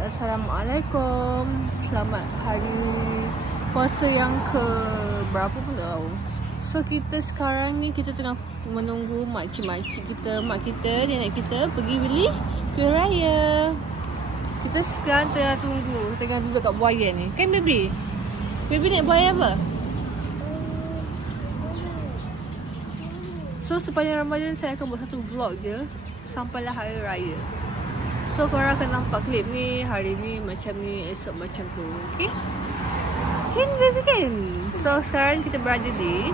Assalamualaikum. Selamat hari puasa yang ke berapa pun tak tahu. So kita sekarang ni kita tengah menunggu makcik-makcik kita, mak kita, nenek kita pergi beli kuih raya. Kita sekarang tengah tunggu, tengah duduk kat buaya ni. Kan baby? Baby naik buaya apa? So sepanjang Ramadan saya akan buat satu vlog je sampailah hari raya. So korang akan nampak klip ni, hari ni macam ni, esok macam tu. Okay? Kan baby kan? So sekarang kita berada di,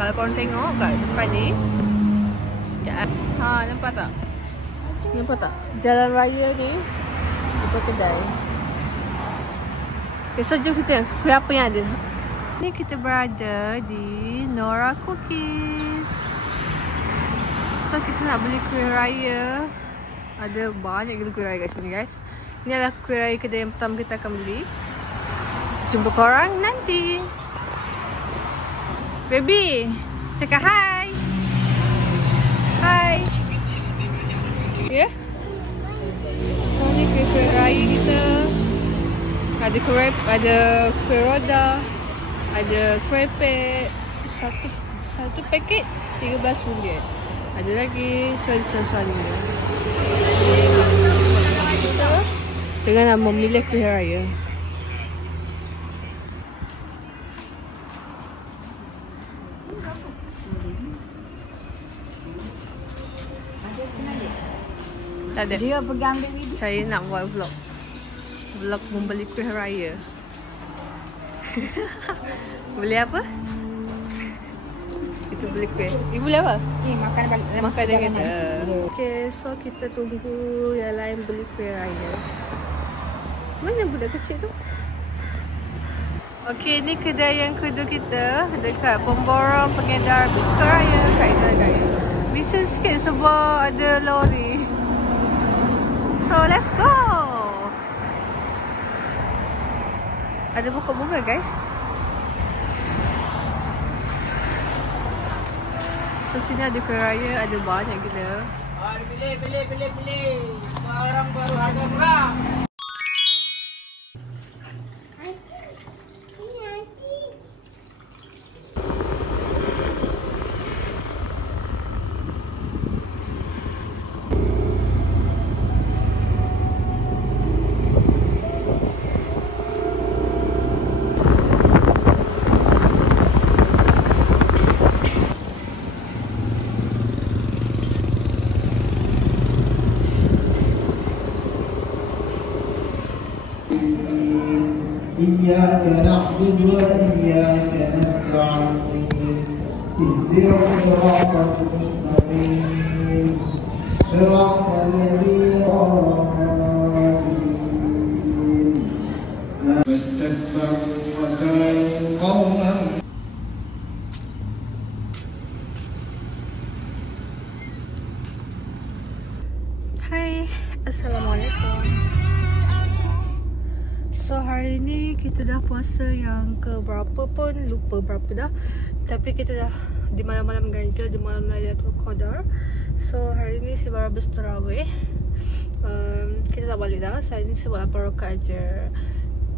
kalau korang tengok kat depan ni, nampak tak? Nampak tak? Jalan raya ni, itu kedai. Okay, so jom kita tengok kuih apa yang ada. Ni kita berada di Nora Cookies. So kita nak beli kuih raya. Ada banyak gila kuih raya kat sini guys. Ini adalah kuih raya kedai yang pertama kita akan beli. Jumpa korang nanti. Baby, cakap hai. Hai. Ya? Yeah? So ni kuih raya kita. Ada kuih, ada kuih roda, ada krepek. Satu paket RM13. Ada lagi suan-suannya. Kita dengan memilih kuih raya. Tak ada. Dia pegang baby. Saya nak buat vlog. Vlog membeli kuih raya. Beli apa? Kita beli kuih. Ibu beli apa? Ni makan balik. Makan dengan kita. Okay, so kita tunggu yang lain beli kuih raya. Mana budak kecil tu? Okay, ni kedai yang kedua kita dekat pemborong pengedar biskut raya kat Indragaya. Bising sikit sebab ada lori. So, let's go! Ada pokok bunga guys. So sini ada kuih raya, ada banyak gila. Pilih. Barang baru harga murah. إياك نعبد وإياك نستعين اهدنا الصراط المستقيم صراط الذين أنعمت عليهم فاستكبروا وكانوا قوما. Hai, Assalamualaikum. So hari ni kita dah puasa yang ke berapa pun, lupa berapa dah. Tapi kita dah di malam-malam ganjil, di malam Lailatul Qadar. So hari ni saya baru habis tarawih. Kita tak balik dah. Saya ni saya buat 8 rakaat je.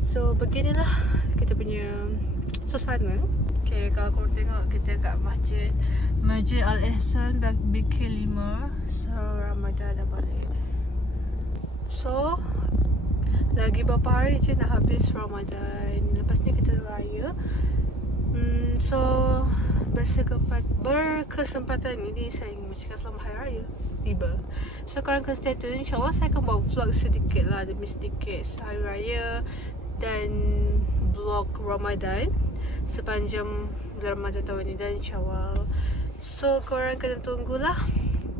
So beginilah kita punya suasana. Okay, kalau korang tengok kita kat Masjid Al-Ihsan BK5. So Ramadan dah balik. So lagi beberapa hari je nak habis Ramadan. Lepas ni kita raya. So berkesempatan ini saya ingin mengucapkan selamat hari raya tiba. So korang akan stay tune. InsyaAllah saya akan buat vlog sedikit lah, demi sedikit hari raya dan vlog Ramadan sepanjang bulan Ramadan tahun ni dan Syawal. So korang kena tunggulah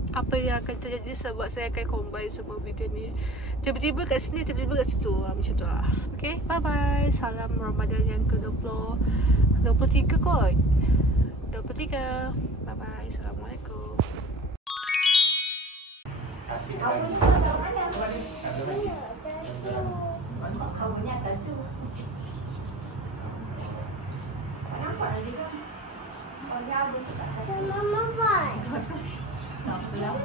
apa yang akan terjadi sebab saya akan combine semua video ni. Tiba-tiba kat sini, tiba-tiba kat situ. Macam tu lah. Okay, bye-bye. Salam Ramadan yang ke-23 kot. 23. Bye-bye. Assalamualaikum. Awak ni atas tu. Nampak lagi kan? Kalau dia ada tu kat atas. Mama buat. Tak apalah.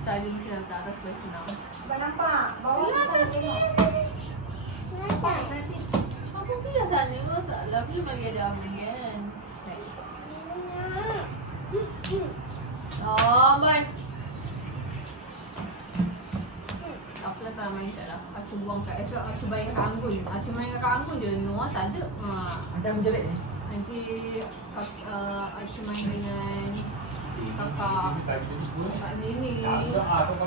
Tak ada mesti letak atas baju nak. Sebab nampak bawah tu saya tengok. Aku pilih sana masalah. Aku cuma ada aman kan. Oh, bye. Aku dah salah mindset lah. Aku buang kat esok, aku bayar kat Anggun. Aku main kat Anggun je. Noah tak ada. Ada menjerit ni? Nanti aku main dengan kakak Nini. Kakak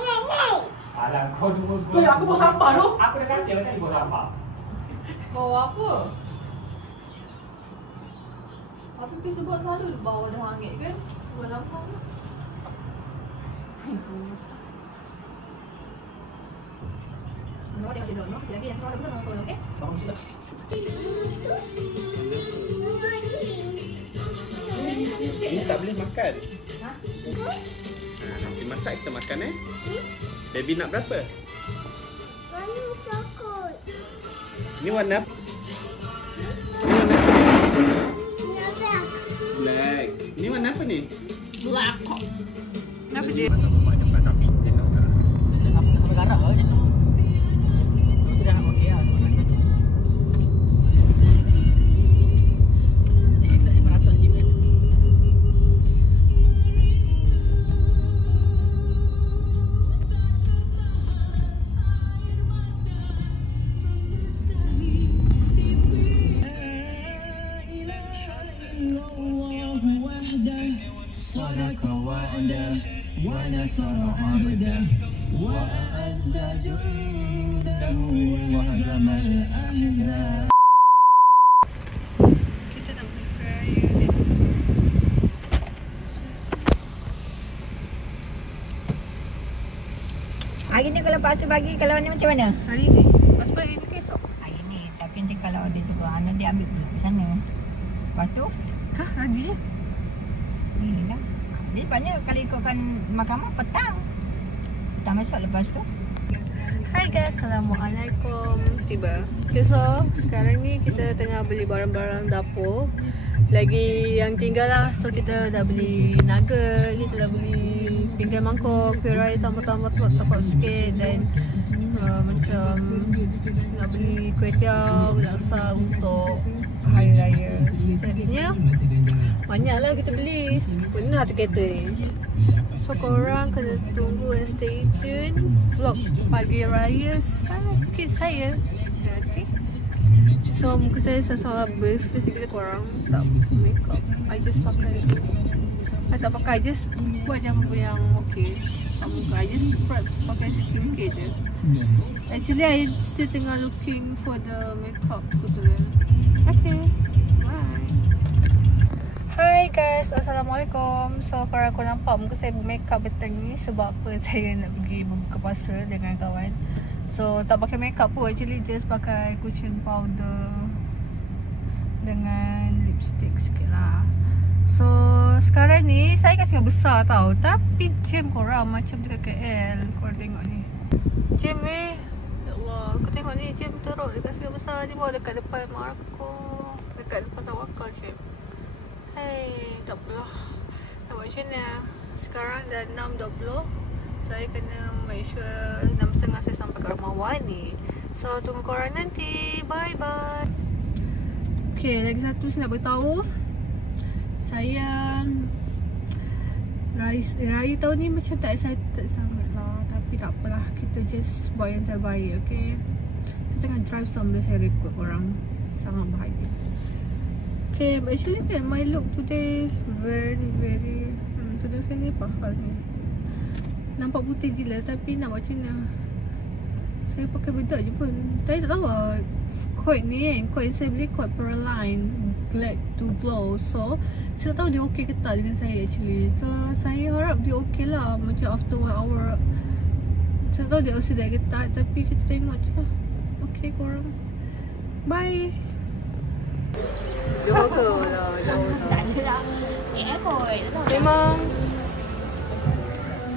nenek. Alah, kau dua gua. Weh, aku bawa sampah tu. Aku dah kata tadi bawa sampah. Bawa apa? Apa ke sebab selalu bawa dah hangit kan? Sebab lampau tu. Noah tengok tidur. Noah kecil lagi. Yang semua kita tolong, okey? Kamu sudah. Ini tak boleh makan. Ha? Nanti masak kita makan Baby nak berapa? Warna coklat. Ni warna apa? Black. Ni warna apa ni? Black. Kenapa dia? Sampai garap lah macam tu. Itu dah okey lah. Extra 500 sikit kan. صدق وعده ونصر عبده وأعز جنده وهزم الأحزاب. Kita nak pergi keraya ni. Hari ni kalau paksa bagi, kalau ni macam mana? Hari ni. Lepas tu hari ni ke esok? Hari ni. Tapi nanti kalau dia suruh anak dia ambil dulu ke sana. Lepas tu, Hah? Hari je? ni lah. Dia banyak kalau ikutkan mahkamah petang. Petang esok lepas tu. Hai guys, Assalamualaikum. Tiba. Okay, so sekarang ni kita tengah beli barang-barang dapur. Lagi yang tinggal lah. So kita dah beli nugget, kita dah beli pinggan mangkok, pirai tambah-tambah top-top sikit. Dan macam nak beli kuih tiaw, laksa untuk hari raya. Jadinya banyaklah kita beli. Penuh hati kereta ni. So korang kena tunggu and stay tune vlog pagi raya sakit saya. Okay. So muka saya salah brief. Basically korang tak make up. I just pakai, I tak pakai, I just buat macam yang okay. Muka I just pakai skincare je. Actually I still tengah looking for the makeup tutorial. Okay, bye. Hai guys, Assalamualaikum. So korang nampak muka saya bermakeup petang ni sebab apa? Saya nak pergi berbuka puasa dengan kawan. So tak pakai makeup pun, actually just pakai kucing powder dengan lipstick sikit lah. So sekarang ni saya kasi besar tau, tapi jam korang macam dekat KL. Korang tengok ni jam ya Allah, kau tengok ni jam teruk dekat kasi besar ni, bawa dekat depan mak aku, dekat depan Tawakal jam. Hei, tak apalah. Nak buat macam mana? Sekarang dah 6.20. Saya kena make sure 6.30 saya sampai ke rumah Wani. So, tunggu korang nanti. Bye-bye. Okay, lagi satu saya nak beritahu. Saya Raya tahun ni macam tak excited sangat lah. Tapi tak apalah. Kita just buat yang terbaik, okay? Saya tengah drive sambil saya record korang. Sangat bahagia. Okay, but actually my look today very today saya ni pahal ni. Nampak putih gila tapi nak buat macam mana? Saya pakai bedak je pun. Saya tak tahu lah coat ni kan. Coat saya beli coat Pearline Glad to Glow. So saya tak tahu dia okay ke tak dengan saya actually. So saya harap dia okay lah. Macam after 1 hour. Saya tak tahu dia oxidize ke tak. Tapi kita tengok je lah. Okay korang. Bye. Jauh ke lah, jauh Tak ada lah. Airport. memang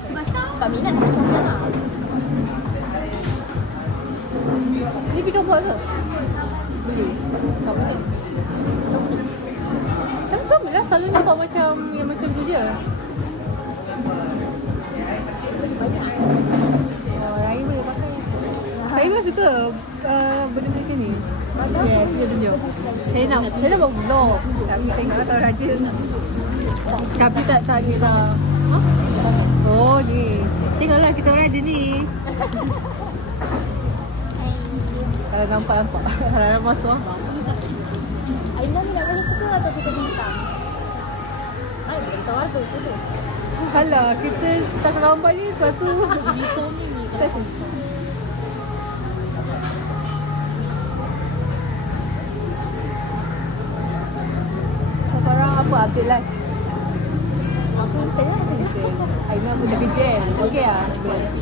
Sebab sekarang tak minat dengan coklat lah. ni pergi buat ke? Beli? Kat mana? Tapi sama lah, selalu nampak macam yang macam tu je. Banyak. Saya memang suka benda macam ni. Ya, tunjuk. Saya nak buat vlog. Tapi tengoklah kalau Raja. Tapi tak ni lah. Oh ni. Tengoklah kita orang ada ni. Kalau nampak. Harap masuk lah. Aina ni nak balik ke atau kita bintang? Kita warga situ. Salah, kita tak gambar ni. Lepas tu Bintang ni kan. sekarang apa update live? Aku tengah kerja. Aina pun dah kerja. Okey lah.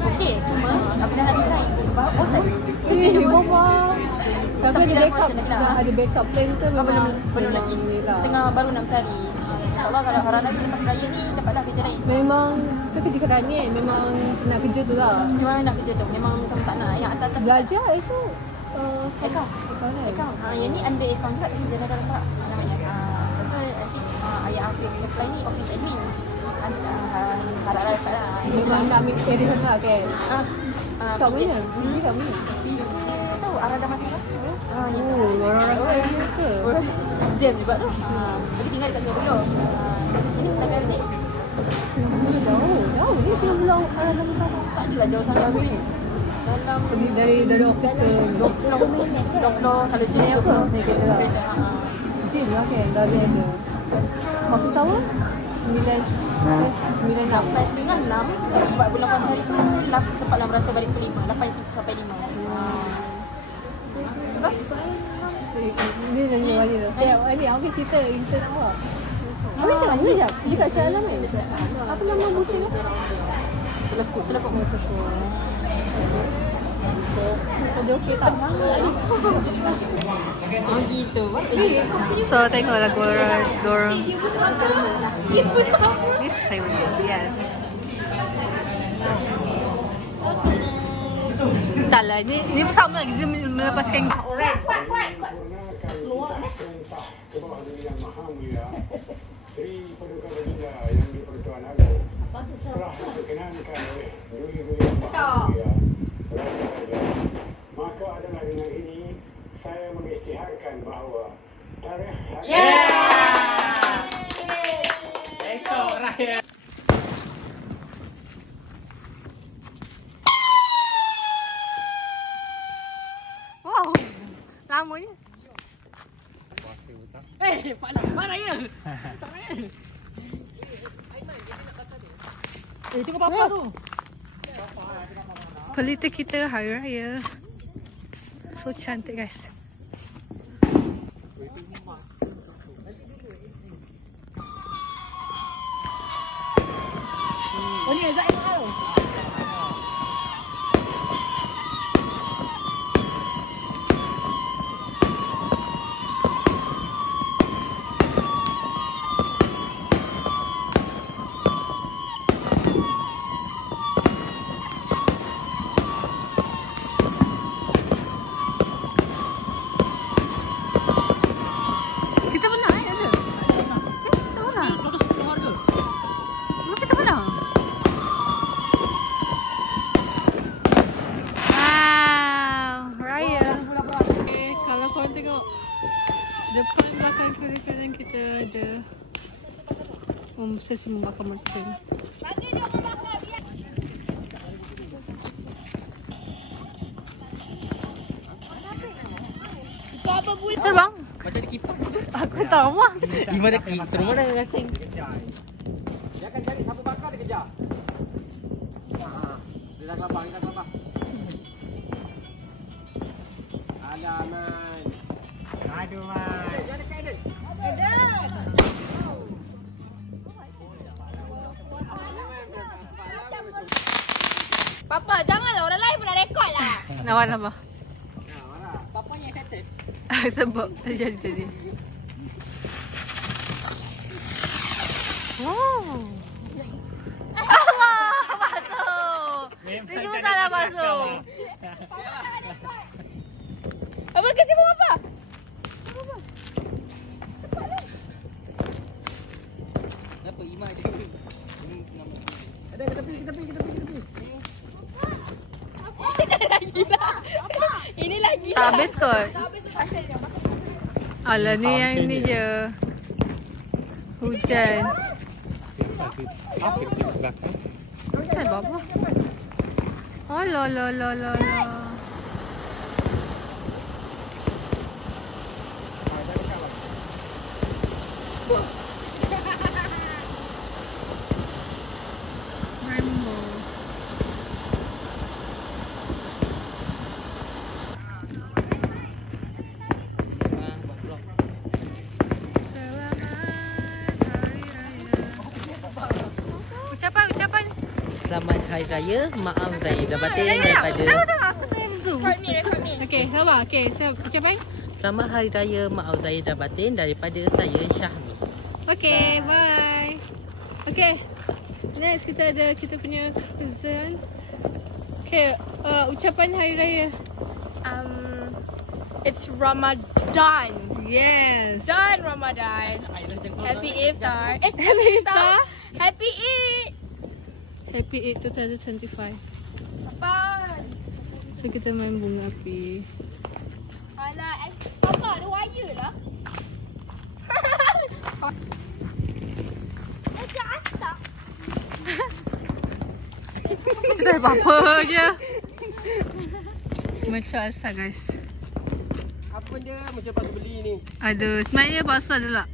Okey, cuma aku dah nak resign. Sebab bosan. Ni boba. Tapi ada backup plan ke memang Belum lagi. ni lah. Tengah baru nak cari. InsyaAllah kalau hari lagi lepas raya ni dapatlah kerja lain. Memang tu kerja kedai ni memang nak kerja tu lah. Memang nak kerja tu. Memang macam tak nak yang atas-atas. Belajar itu Account. Account. Yang ni under account juga. Ini dia dah letak namanya. Lepas tu I think ayah aku yang apply ni office admin. Harap dapat lah. memang nak ambil area sana lah kan. Kat mana? Biji kat mana? Tahu arah dah masuk kan? Oh, orang-orang kaya ke? Jam juga tu. Tapi tinggal dekat Singapura. Ini Tenaga Redik. Singapura jauh ni Singapura arah dalam sana. Tak adalah jauh sangat ni. Dalam Pergi dari office ke 20 minit. 20 kalau jam. naik apa? Naik kereta lah. Gym lah kan? Dah ada kereta. Coffee sour? 9.6. Sampai setengah 6. Sebab bulan puasa hari tu cepatlah merasa balik pukul 5. 8 sampai 5. Dia nyanyi balik tu. Ni Amir cerita Insta nak buat. Amir tengok mana jap? Dia kat Shah Alam kan? Apa nama booking tu? Telekuk So dia okey tak? gitu. So tengoklah dorang. This saya punya. Yes. Taklah ni sama lagi dia melepaskan Sri Paduka Baginda yang di-Pertuan Agong setelah diperkenankan oleh Duli-Duli Yang Maha Mulia Raja-Raja, maka adalah dengan ini saya mengisytiharkan bahawa tarikh hari Esok raya. wow. Lamanya. Mana ya? Tengok papa tu. Pelita kita hari raya. So cantik guys. Oh ni Zaid tu. Kita menang ada. Kita menang. Kita menang. Wow, raya. Okay, kalau korang tengok depan belakang kiri-kiri kita ada sesi pemakaman tu. Terbang. Macam ada kipas tu. Aku tahu mah. Gimana terus mana ngasing? Dia akan cari sapu bakar dia kejar. Dia dah kelabang. Alah, Man. Aduh, Man. Papa, janganlah orang lain pun nak rekod lah. Nampak. Papa yang settle. Sebab jadi. Oh. Allah, masuk. Dia pun salah masuk. Apa kasi pun apa? Kenapa Iman je? Ada ke tepi. Lagi lah. Tak habis kot. Alah ni yang ni je. Hujan. Kan apa? Alah la la la la. Rainbow. Ucapan. Selamat Hari Raya, maaf Zahida Batin daripada Aku sayang zoom. Record me. Okay, sabar. Okay, so ucapan. Selamat Hari Raya, maaf Zahida Batin daripada saya Syahmi. Okay, bye. Okay, next kita ada kita punya cousin. Okay, ucapan Hari Raya. It's Ramadan. Yes. Done Ramadan. Happy Iftar. Happy Iftar. Happy Eid. Happy Eid 2025. Apaan? So kita main bunga api. Alah, Papa ada wire lah. Macam asap. Kita dah apa je. Macam asal guys. Apa dia macam pas beli ni? Ada sebenarnya pasal ada lah.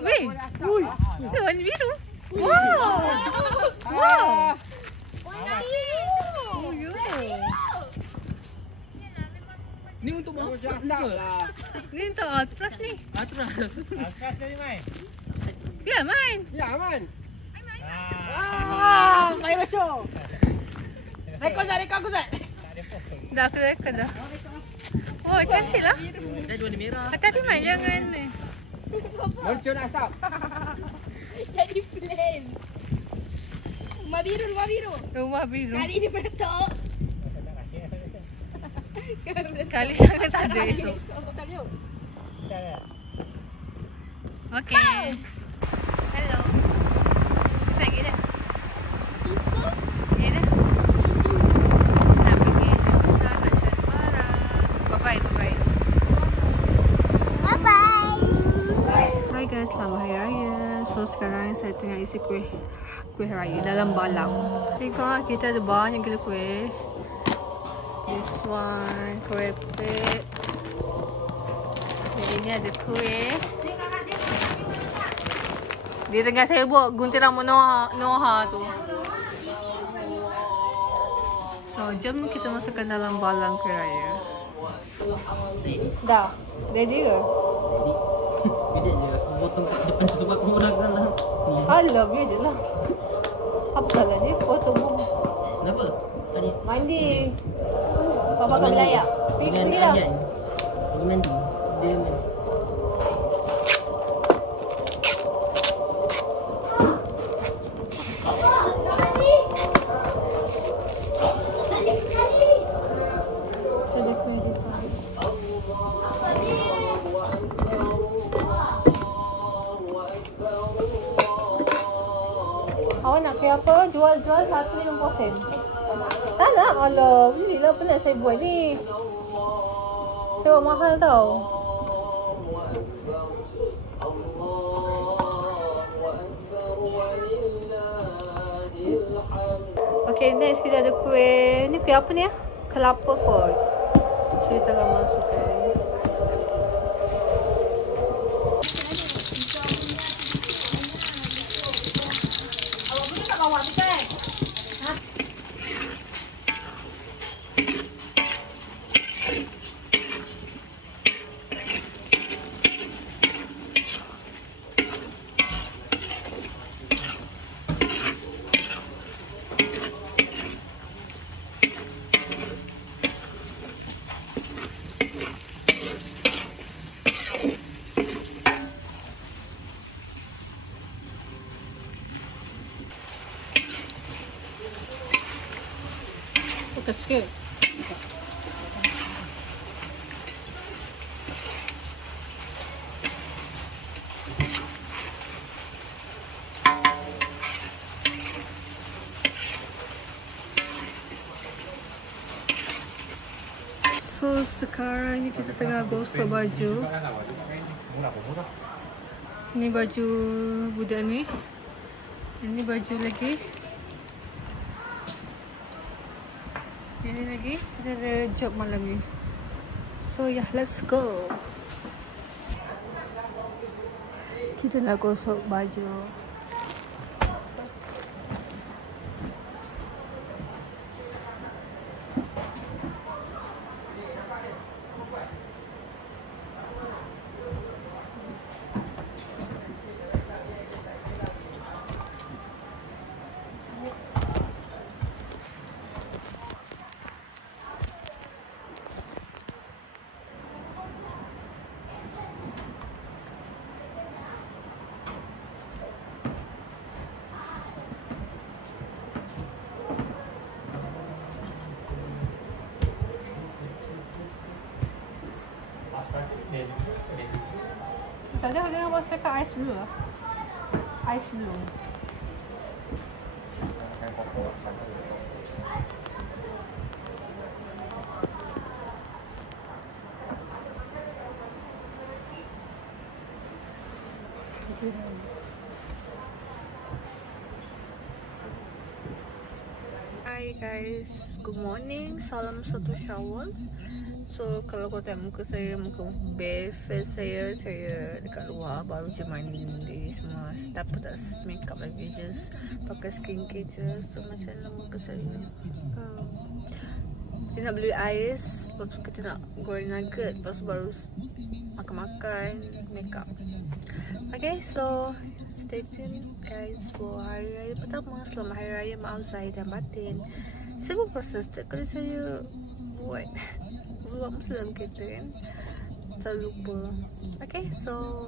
Weh, itu warna biru. Wow. Wow. Warna biru. Oh, ya. Ni untuk bawa Asap lah. Ni untuk Atras ni. Atras. Asas dari main. Ya, main. Ya, aman. Main show. Rekod aku Zat. Dah aku rekod dah. Oh, cantik lah. Dah warna merah. Hati-hati main, jangan ni. Muncul asap. Jadi flame. Rumah biru. Rumah biru. Kali ni meletup. Kali sangat tak ada esok. Okay. Hello. Kita pergi dah. Itu Ya dah. Nak pergi besar nak cari barang. Bye-bye. bye-bye. Hai guys, selamat Hari Raya. So sekarang saya tengah isi kuih raya dalam balang. Tengok kita ada banyak gila kuih. This one, kerepek. Yang ini ada kuih. Dia tengah sibuk gunting rambut Noha tu. So jom kita masukkan dalam balang kuih raya. Dah? Ready ke? Beda je. Potong kat depan sebab kurangkan lah. Alah, biar je lah. Apa salah ni? Foto bom. Kenapa? Tadi Mandi. Papa kat belayak. dengan Pergi lah. Ajan. Pergi mandi. Dia mandi. Ada kuih di sana. Awak nak kuih apa? Jual 1.50 sen. Tak nak. Alah, belilah penat saya buat ni. Sewa mahal tau. Okay, next kita ada kuih. Ni kuih apa ni ya? Kelapa kot. So, kita akan masukkan. Sikit. Sekarang ni kita tengah gosok baju. Ni baju budak ni. Ini baju lagi. Ini lagi. Kita ada job malam ni. So yeah, let's go. Kita nak gosok baju. Tadi aku dengar bos cakap ice blue lah. Ice blue. Hi guys, good morning. Salam satu Syawal. So kalau kau tengok muka saya, muka bare face saya dekat luar baru je mandi semua. Tak apa, tak makeup lagi, just pakai skincare je. So macam mana muka saya. Kita nak beli ais, lepas tu kita nak goreng nugget, lepas tu baru makan-makan, makeup. Okay, so stay tuned guys for Hari Raya pertama. Selamat Hari Raya, maaf zahir dan batin. Semua proses tak kali saya buat vlog dalam kereta kan, selalu lupa. Okay, so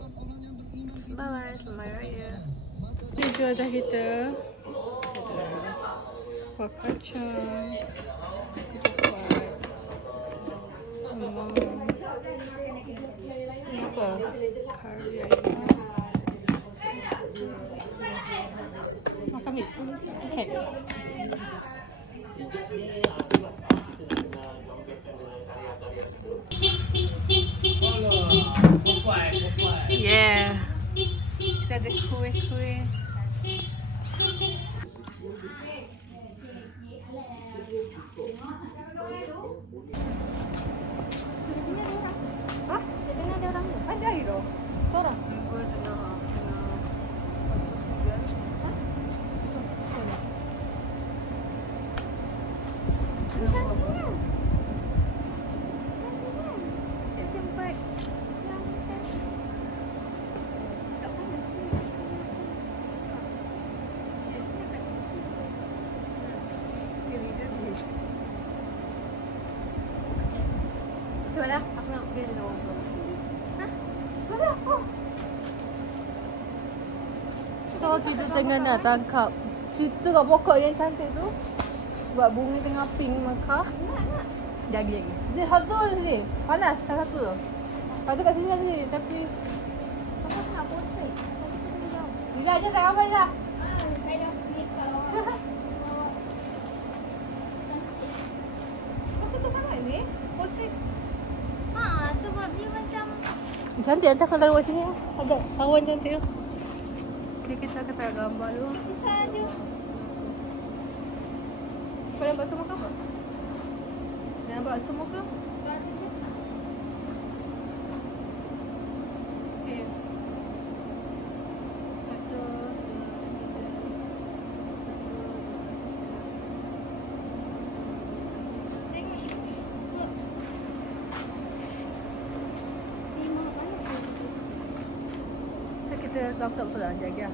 bye-bye, selamat Hari Raya. Ini juadah kita. Kuah kacang. Ini apa? Kari ayam. Makan mie. Okay. Yeah. Kita ada kuih-kuih. Hah? Tengah ada orang tu? Ada Hiro? Seorang? Aku tengah cantiknya. Tempat. Cuba lah, aku nak beli dulu. Hah? Mana? Oh. So kita tengah nak tangkap situ kat pokok yang cantik tu. Buat bunga tengah pink mekah. Nak. Jadi lagi. Dia satu di sini. Panas salah satu tu. Lepas tu kat sini ada sini. Tapi apa nak portrait? Bila je tak apa je. Saya dah pergi kalau. Masih tu sangat ni? Portrait. Sebab dia macam cantik. Nanti aku taruh kat sini. Ada sawan cantik tu. Okay, kita akan taruh gambar dulu. Bisa je. Kau nampak semua ke apa? Dah nampak semua ke? Okay. 1, 2, 3. Kita gambar betul lah, jaga.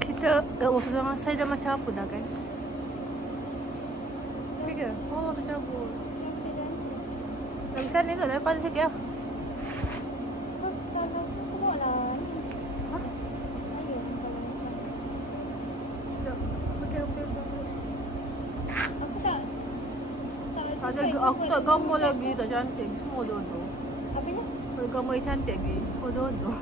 Kita saya dah macam apa dah guys? Okay ke? Oh, tercabut. Dalam sana ke? Dalam depan sikit lah. Aku tak gambar lagi, tak cantik. Semua dua-dua. Apa ni? Kalau gambar yang cantik lagi. Oh, dua-dua.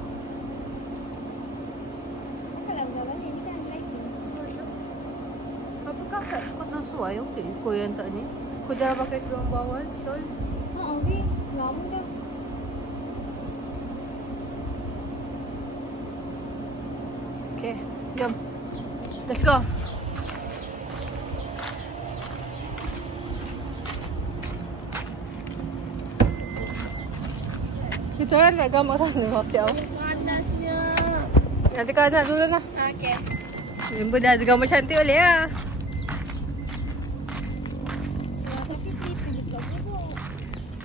Apakah kau nak suai okey? Kau yang tak ni? Kau dah pakai tudung bawah, Syul? Lama dah. Okay, jom. Let's go. Kita orang nak gambar sana, macam. Panasnya. Nanti kau nak dulu lah. Okay. Jumpa dah ada gambar cantik boleh lah.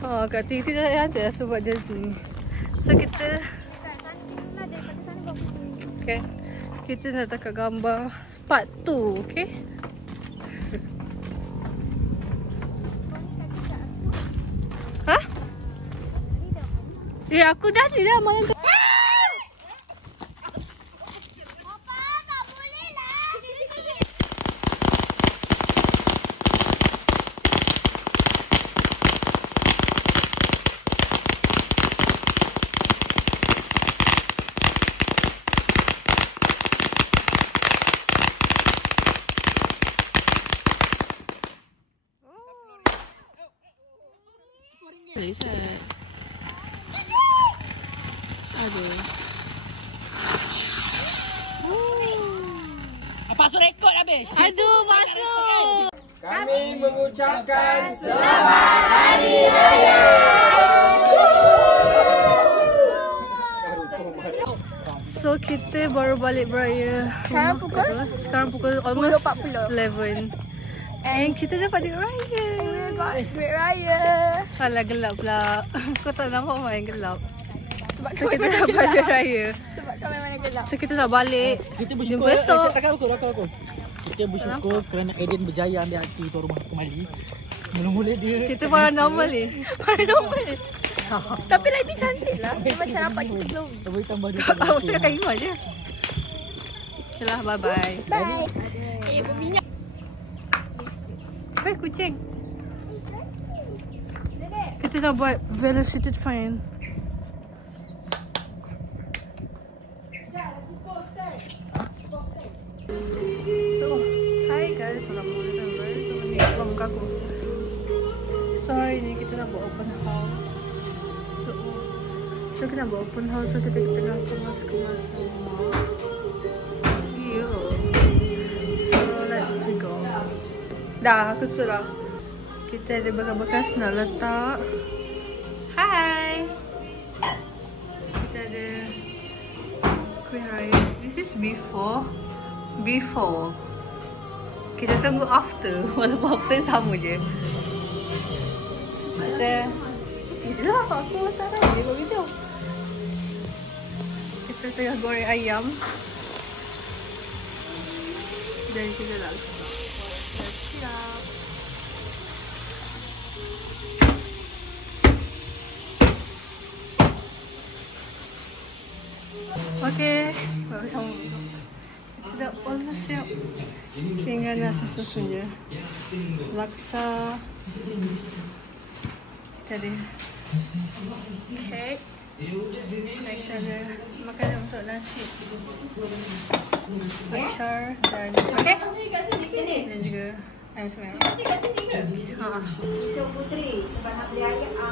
Oh, kat TV dah cantik lah sebab dia ni. So kita... Okay. Kita nak tangkap gambar part 2, okay? Hah? Ya, aku dah ni dah malam tu. Aduh. Pasal rekod habis. Aduh, masuk. Kami mengucapkan So kita baru balik beraya. Sekarang pukul almost 11. And kita dapat duit raya. Duit raya. Alah gelap pula. Kau tak nampak main gelap. So kita dapat duit raya. Sebab kau memang gelap. So kita nak balik. Kita Jumpa bersyukur. esok. Aku. Kita bersyukur kerana Aiden berjaya ambil hati tuan rumah kembali. Mula-mula dia Kita paranormal ni. Paranormal ni. Tapi lighting cantik lah. Dia macam nampak kita glow. tak boleh tambah dia. Aku cakap Ima je. Okay lah, bye-bye. Bye. Berminyak. Hai kucing. Kita nak buat velocity find. Hai guys, assalamualaikum guys. Ni muka aku. So hari ni kita nak buat open house. So kita nak buat open house. So kita nak kemas rumah. Yo. So let's go. Dah, aku sudah. Kita ada bekas-bekas nak letak. Hai. Kita ada kuih raya. This is before. Kita tunggu after. Walaupun after sama je. Kita itulah aku masak tadi buat video. Kita tengah goreng ayam. Dan kita nak siap. Okay, sama. Kita dah almost siap. Tinggal nak susun je. Laksa. Kita ada cake. Kita ada makanan untuk nasi. Acar dan dan juga ayam semerah. Kita puteri. Sebab nak beli ayam.